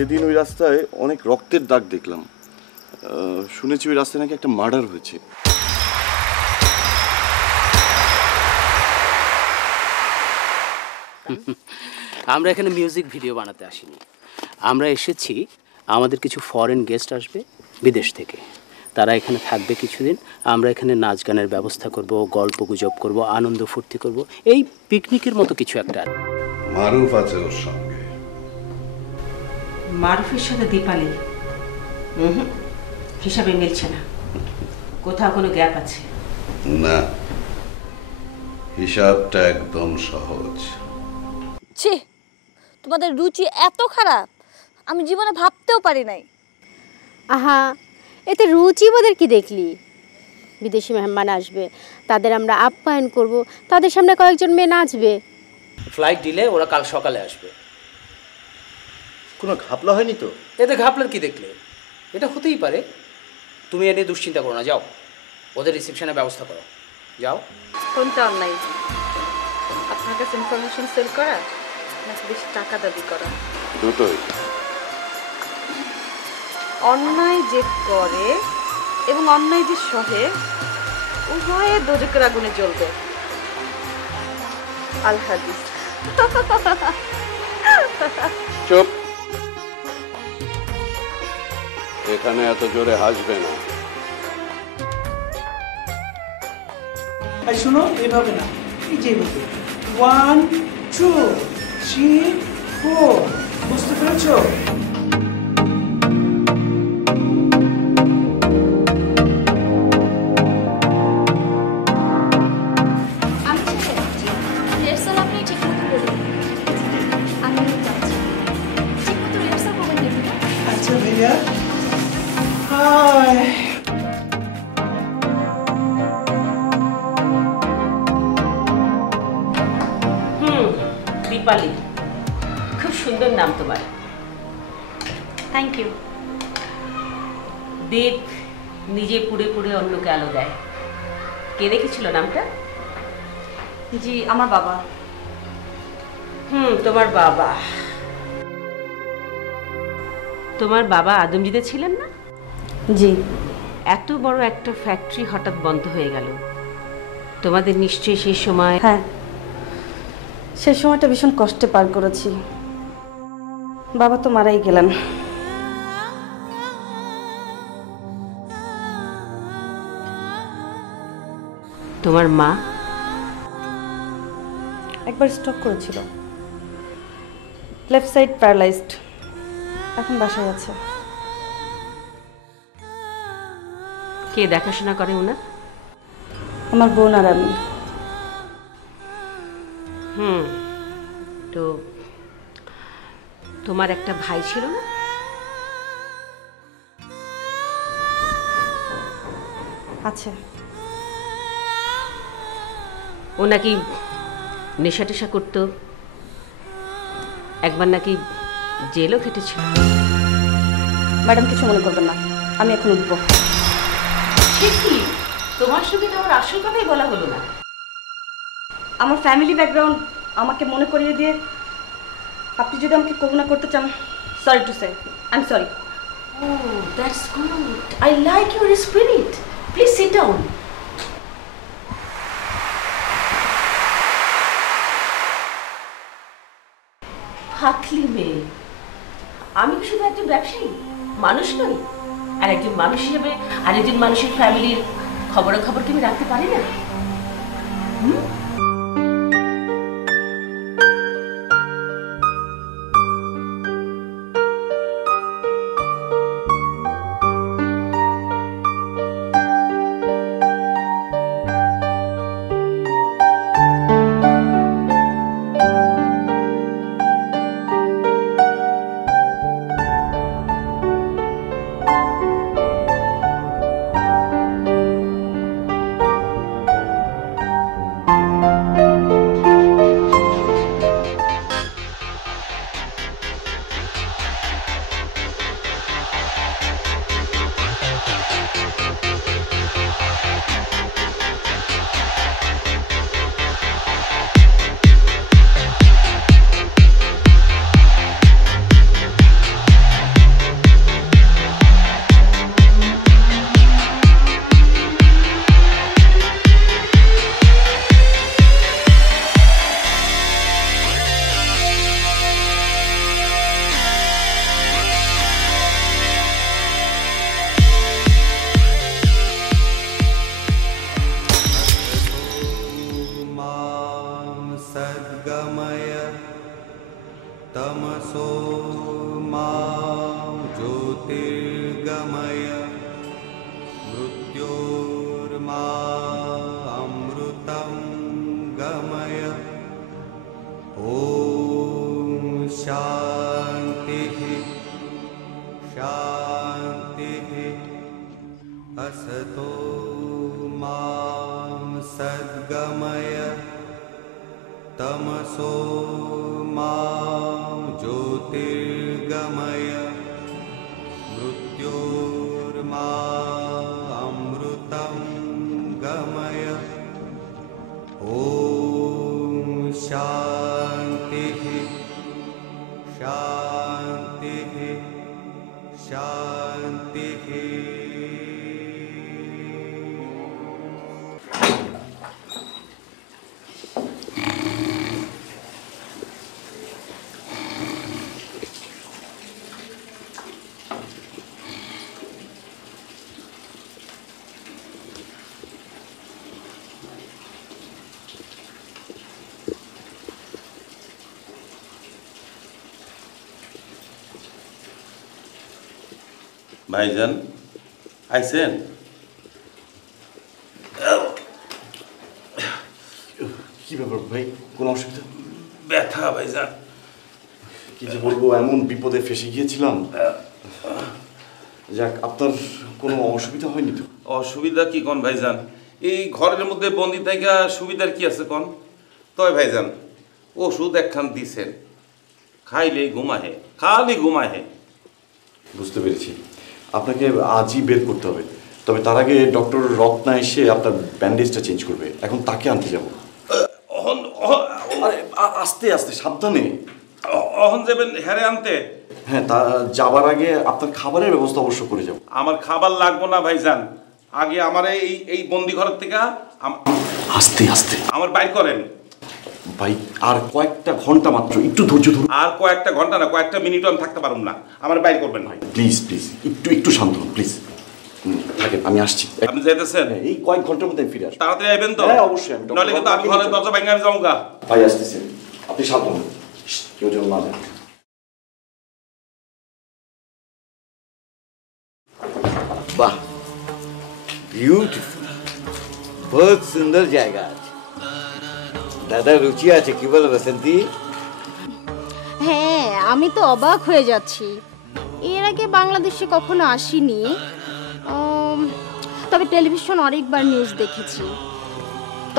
সেদিন ওই রাস্তায় অনেক রক্তের দাগ দেখলাম। শুনেছি ওই রাস্তায় নাকি একটা মার্ডার হয়েছে। আমরা এখানে মিউজিক ভিডিও বানাতে আসিনি, আমরা এসেছি আমাদের কিছু ফরেন গেস্ট আসবে বিদেশ থেকে, তারা এখানে থাকবে কিছুদিন। আমরা এখানে নাচ গানের ব্যবস্থা করব, গল্প গুজব করব, আনন্দ ফুর্তি করব, এই পিকনিকের মতো কিছু একটা। মারুফ আছে ওর সঙ্গে? মারুফের সাথে দীপালি হিসাবে মিলছে না, কোথাও কোনো গ্যাপ আছে। না, হিসাবটা একদম সহজ। ছি, তোমাদের রুচি এত খারাপ আমি জীবনে ভাবতেও পারি নাই। আহা, এতে রুচি বোধের কি দেখলি? বিদেশি মেহমান আসবে, তাদের আমরা আপ্যায়ন করব, তাদের সামনে কয়েকজন মেয়ে নাচবে। ফ্লাইট দিলে ওরা কাল সকালে আসবে। কোনো ঘাপলা হয়নি তো? এতে ঘাপলার কি দেখলে? এটা হতেই পারে। তুমি এ নিয়ে দুশ্চিন্তা করো না, যাও ওদের রিসেপশনের ব্যবস্থা করো, যাও। কোনটা অনলাইন? আপনার কাছে ইনফরমেশন সেল করা নাকি বেশি টাকা দাবি করা? দুটোই। অন্যায় যে করে এবং অন্যায় যে সহে উভয়ে দোজকের আগুনে জ্বলবে। আল হাদিস। চুপ, এখানে এত জোরে হাসবে না। শুনো, এভাবে না, এই যেভাবে 1 2 3 4, বুঝতে পেরেছো? আচ্ছা ভাইয়া, হাই। দীপালি, খুব সুন্দর নাম তোমার। Thank you. দীপ নিজে পুড়ে পুড়ে অন্যকে আলো দেয়। কে রেখেছিল নামটা? জি, আমার বাবা। তোমার বাবা। তোমার বাবা আদমজিদে ছিলেন না? জি। এত বড় একটা ফ্যাক্টরি হঠাৎ বন্ধ হয়ে গেল, তোমাদের নিশ্চয়ই সেই সময়? হ্যাঁ, সেই সময়টা ভীষণ কষ্টে পার করেছি। বাবা তো মারাই গেলেন। তোমার মা? একবার স্ট্রোক করেছিল, লেফট সাইড প্যারালাইজড, এখন বাসায় আছে। কে দেখাশোনা করে ওনার? আমার বোন আর আমি। তো তোমার একটা ভাই ছিল না? আছে। ও নাকি নেশা টেশা করতো, একবার নাকি জেলও খেটেছিল। ম্যাডাম কিছু মনে করবেন না, আমি এখন উঠবো। ঠিক কি, তোমার সঙ্গে তো আমার আসল কথাই বলা হলো না। আমার ফ্যামিলি ব্যাকগ্রাউন্ড আমাকে মনে করিয়ে দিয়ে আপনি যদি আমাকে কল্পনা করতে চান, sorry to say, I am sorry. Oh, that's good. I like your spirit. Please sit down. হাকলি মেয়ে, আমি কি শুধু একজন ব্যবসায়ী মানুষ নই? আর একজন মানুষ হিসেবে আরেকজন মানুষের ফ্যামিলির খবরাখবর কি আমি রাখতে পারি না? तमसो मा ज्योतिर्गमय मृत्योर्मा अमृतं गमय ॐ शान्तिः शान्तिः असतो मा सद्गमय तमसो मा ज्योतिर्गमय मृत्योर्मा अमृतं गमय ॐ शान्तिः शान्तिः शान्तिः ভাইজান আইছেন? কি ব্যাপার ভাই, কোনো অসুবিধা? ব্যথা ভাইজান। কি যে বলবো, এমন বিপদে ফেসে গিয়েছিলাম। যাক, আপনার কোনো অসুবিধা হয়নি তো? অসুবিধা কি কোন ভাইজান? এই ঘরের মধ্যে বন্দি থাকা সুবিধার কি আছে কোন? তয় ভাইজান ওষুধ একখান দিছেন, খাইলে ঘুমাহে, খালি ঘুমাহে। বুঝতে পেরেছি, আপনাকে আজই বের করতে হবে। তবে তার আগে ডক্টর রত্না এসে আপনার ব্যান্ডেজটা চেঞ্জ করবে। এখন তাকে আনতে যাব। আরে আস্তে আস্তে, সাবধানে। অহন যাবেন হ্যারে আনতে? হ্যাঁ, তা যাবার আগে আপনার খাবারের ব্যবস্থা অবশ্য করে যাব। আমার খাবার লাগবো না ভাইজান, আগে আমার এই বন্দি ঘরের থেকে আস্তে আস্তে আমার বাইর করেন। ভাই, আর কয়েকটা ঘন্টা মাত্র, একটু ধৈর্য ধরুন। আর কয়েকটা ঘন্টা না, কয়েকটা মিনিটও আমি থাকতে পারবো না। আমার বাইর করবেন ভাই, প্লিজ প্লিজ, একটু শান্ত হন প্লিজ। থাকেন, আমি আসছি। আপনি যাইতেছেন? এই কয়েক ঘন্টার মধ্যে ফিরে আসবো। তাড়াতাড়ি আইবেন তো? হ্যাঁ অবশ্যই। নইলে কিন্তু আমি ঘরের দরজা ভেঙে আমি যাবো গা। ভাই আসতেছেন, আপনি শান্ত হন, কেউ যেন না যায়। वाह, ब्यूटीफुल, बहुत सुंदर জায়গা আছে। দাদা রুচি আছে, কি বল বসন্তী? হ্যাঁ, আমি তো অবাক হয়ে যাচ্ছি। এর আগে বাংলাদেশে কখনো আসিনি, তবে টেলিভিশন অনেকবার নিউজ দেখেছি।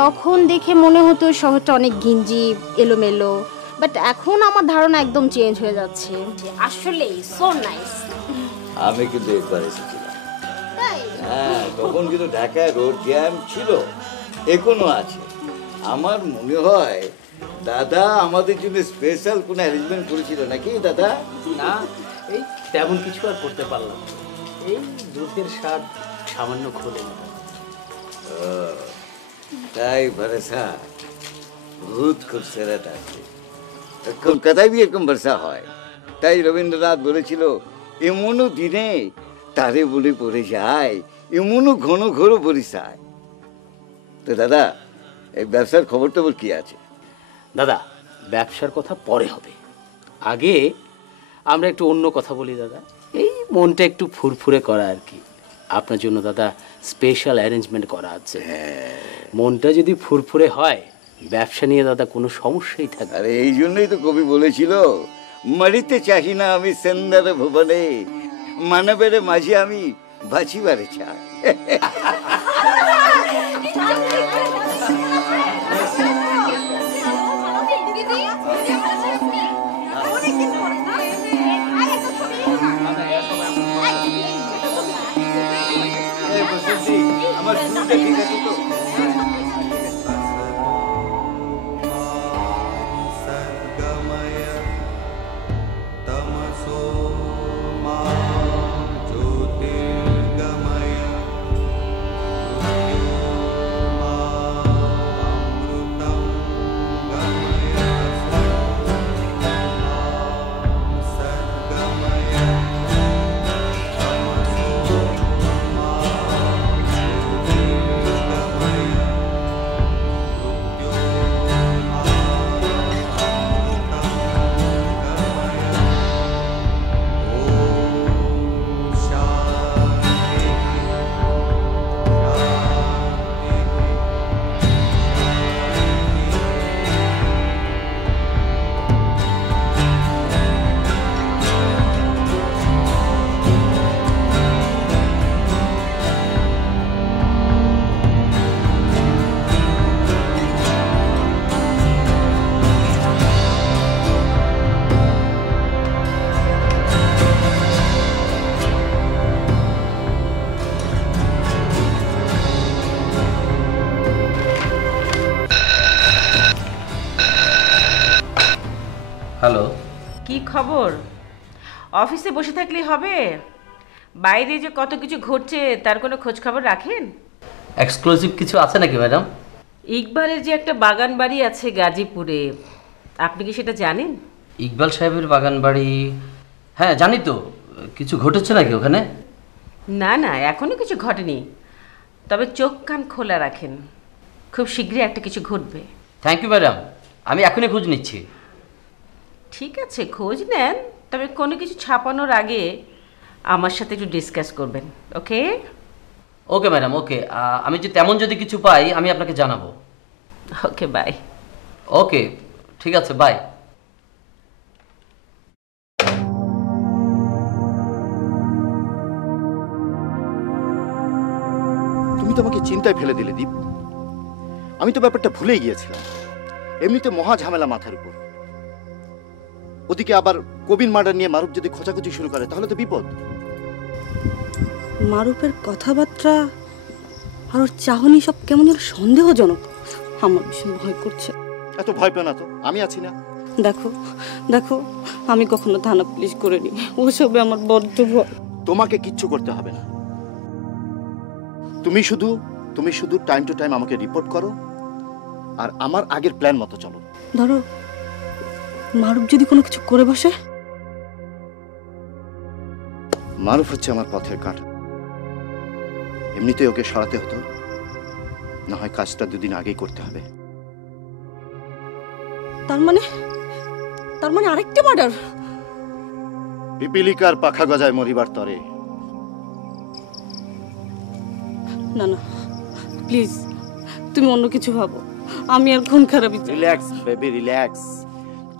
তখন দেখে মনে হতো শহরটা অনেক ঘিঞ্জি, এলোমেলো, বাট এখন আমার ধারণা একদম চেঞ্জ হয়ে যাচ্ছে। আসলে সো নাইস। আমি কিন্তু একবার এসেছিলাম। হ্যাঁ, তখন কিন্তু ঢাকায় রোড জ্যাম ছিল, এখনো আছে। আমার মনে হয় দাদা আমাদের জন্য স্পেশাল কোনো অ্যারেঞ্জমেন্ট করেছিল নাকি দাদা? না, এই তেমন কিছু আর করতে পারলাম না। এই দুধের স্বাদ সামান্য খুলে না। তাই বরসা বহুত খুবসুরত আছে। কলকাতায় भी এরকম বর্ষা হয়। তাই রবীন্দ্রনাথ বলেছিল, এমনও দিনে তারে বলে পড়ে যায়, এমনও ঘন ঘোর বরিশায়। তো দাদা, এই ব্যবসার খবর টবর কি আছে? দাদা, ব্যবসার কথা পরে হবে, আগে আমরা একটু অন্য কথা বলি দাদা। এই মনটা একটু ফুরফুরে করা আর কি। আপনার জন্য দাদা স্পেশাল অ্যারেঞ্জমেন্ট করা আছে। মনটা যদি ফুরফুরে হয়, ব্যবসা নিয়ে দাদা কোনো সমস্যাই থাকে। আরে এই জন্যই তো কবি বলেছিল, মরিতে চাহি না আমি সুন্দর ভুবনে, মানবের মাঝে আমি বাঁচিবারে চাই। আমার শুরুটা ঠিক আছে তো? হ্যালো, কি খবর? অফিসে বসে থাকলেই হবে? বাইরে যে কত কিছু ঘটছে তার কোনো খোঁজ খবর রাখেন? এক্সক্লুসিভ কিছু আছে নাকি ম্যাডাম? ইকবালের যে একটা বাগান বাড়ি আছে গাজীপুরে, আপনি কি সেটা জানেন? ইকবাল সাহেবের বাগান বাড়ি? হ্যাঁ জানি তো। কিছু ঘটেছে নাকি ওখানে? না না, এখনো কিছু ঘটেনি, তবে চোখ কান খোলা রাখেন, খুব শীঘ্রই একটা কিছু ঘটবে। থ্যাংক ইউ ম্যাডাম, আমি এখনই খোঁজ নিচ্ছি। ঠিক আছে, খোঁজ নেন, তবে কোনো কিছু ছাপানোর আগে আমার সাথে একটু ডিসকাস করবেন। ওকে ওকে ম্যাডাম, ওকে। আমি তেমন যদি কিছু পাই আমি আপনাকে জানাবো। ওকে, বাই। ওকে, ঠিক আছে, বাই। তুমি তো আমাকে চিন্তায় ফেলে দিলে দীপ। আমি তো ব্যাপারটা ভুলেই গিয়েছিলাম। এমনিতে মহা ঝামেলা মাথার উপর, ওদিকে আবার কবির মার্ডার নিয়ে মারুফ যদি খোঁচাখুচি শুরু করে তাহলে তো বিপদ। মারুফের কথাবার্তা আর ওর চাহনি সব কেমন যেন সন্দেহজনক। আমার ভীষণ ভয় করছে। এত ভয় পেও না তো, আমি আছি না। দেখো দেখো, আমি কখনো থানা পুলিশ করিনি, ওসবে আমার বড্ড ভয়। তোমাকে কিচ্ছু করতে হবে না। তুমি শুধু টাইম টু টাইম আমাকে রিপোর্ট করো আর আমার আগের প্ল্যান মতো চলো। ধরো মারুফ যদি কোনো কিছু করে বসে? মারুফ হচ্ছে আমার পথের কাঁটা। এমনিতেই ওকে সরাতে হতো, না হয় কাজটা দুদিন আগেই করতে হবে। তার মানে আরেকটা মার্ডার? পিপিলিকার পাখা গজায় মরিবার তরে। না না, প্লিজ তুমি অন্য কিছু ভাবো। আমি আর খুন খারাপই। Relax baby, relax.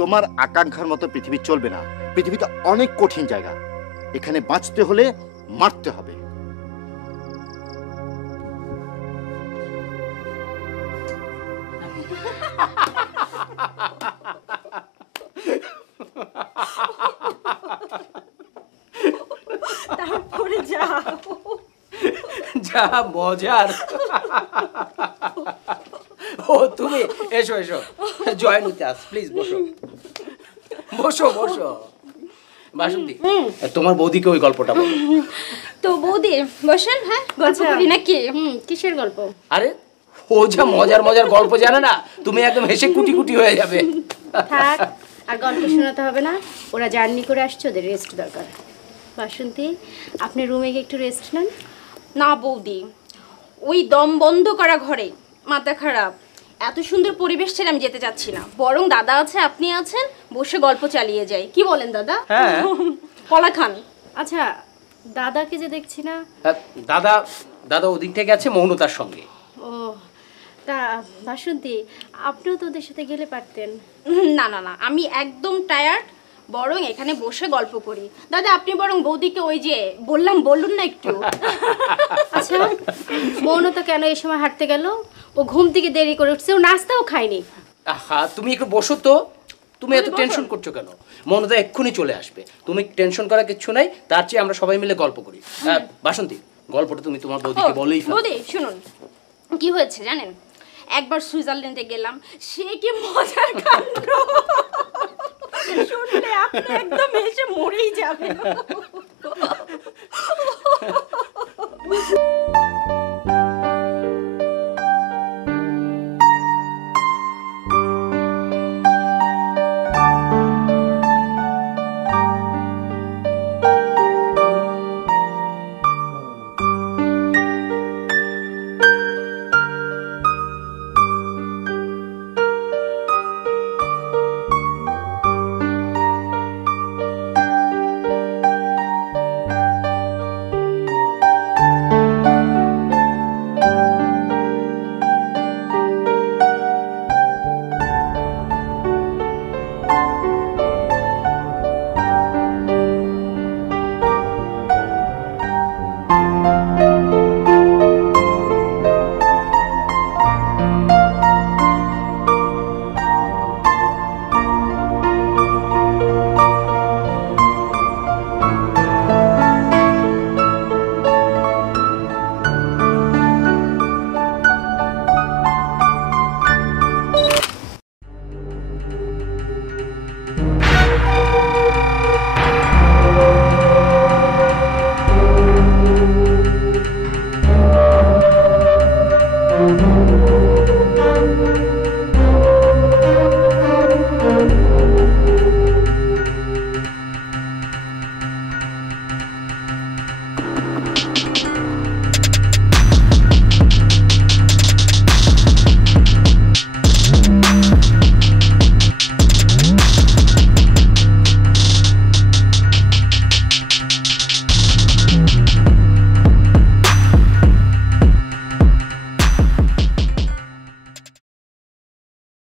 তোমার আকাঙ্ক্ষার মতো পৃথিবী চলবে না। পৃথিবীটা অনেক কঠিন জায়গা, এখানে বাঁচতে হলে মারতে হবে। তারপরে যা মজার। ও তুমি এসো এসো, জয়েন হতে আস, প্লিজ বসো বসো বসো। বাসন্তী, তোমার বৌদিকে ওই গল্পটা বলো তো। বৌদি বসেন। হ্যাঁ, গল্প করি নাকি? কিসের গল্প? আরে ও যা মজার মজার গল্প জানে না, তুমি একদম হেসে কুটি কুটি হয়ে যাবে। থাক, আর গল্প শোনাতে হবে না। ওরা জার্নি করে আসছে, ওদের রেস্ট দরকার। বাসন্তী, আপনি রুমে গিয়ে একটু রেস্ট নেন। না বৌদি, ওই দম বন্ধ করা ঘরে মাথা খারাপ। এত সুন্দর পরিবেশ ছেড়ে আমি যেতে চাচ্ছি না। বরং দাদা আছে, আপনি আছেন, বসে গল্প চালিয়ে যাই। কি বলেন দাদা? হ্যাঁ, কলা খান। আচ্ছা, দাদাকে যে দেখছি না। দাদা ওদিক থেকে আছে মৌনতার সঙ্গে। ও তা বাসন্তী, আপনিও তো ওদের সাথে গেলে পারতেন। না না না, আমি একদম টায়ার্ড, বরং এখানে বসে গল্প করি। দাদা আপনি বরং বৌদিকে ওই যে বলুন না একটু। আচ্ছা, মৌনতা কেন এই সময় হাঁটতে গেল? ও ঘুম থেকে দেরি করে উঠছে, ও নাস্তাও খায়নি। আহা, তুমি একটু বসো তো। তুমি এত টেনশন করছো কেন? মৌনতা এক্ষুনি চলে আসবে, তুমি টেনশন করার কিছু নাই। তার চেয়ে আমরা সবাই মিলে গল্প করি। বাসন্তী, গল্পটা তুমি তোমার বৌদিকে বলেই ফেলো। বৌদি শুনুন, কি হয়েছে জানেন? একবার সুইজারল্যান্ডে গেলাম, সে কি মজার কাণ্ড! শুনলে আপনি একদম এসে মরেই যাবেন।